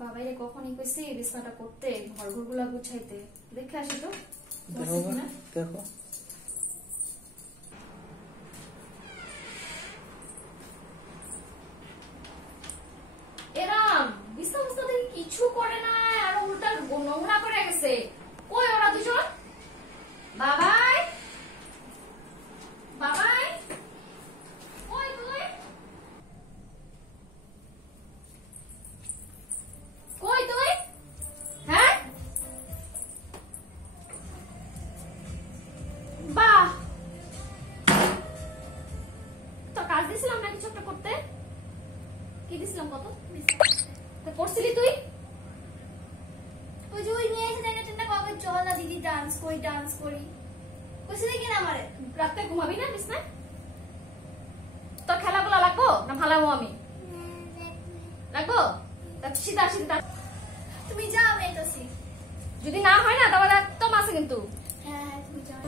বাবাইরে কখনই কইছি বিছানাটা করতে, ঘরগুলা গুছাইতে। দেখে আসি তো। দেখো এরাম বিছানা বিছানা দেখি কিছু করে না, আর উল্টা নোংরা করে গেছে। কই ওরা দুজন? বাবাই, বাবাই, কই তুই? কই তুই? হ্যাঁ, বাহ, তো কাজ দিছিলাম না কিছু একটা করতে? কি দিছিলাম কত? তো করছিলি তুই? ওই যে ওই মেয়ে এসে দেখে চিন্তা করবে চল না দিদি ডান্স করি কইছিলি কিনা আমারে রাতে ঘুমাবি না বিছনায়? তোর খেলাগুলা লাগবো না ভালাবো আমি? লাগবো? তা সিধা সিধা তুমি যাও আমি এটাছি যদি না হয় না তাহলে একদম আছে কিন্তু। হ্যাঁ তুমি যাও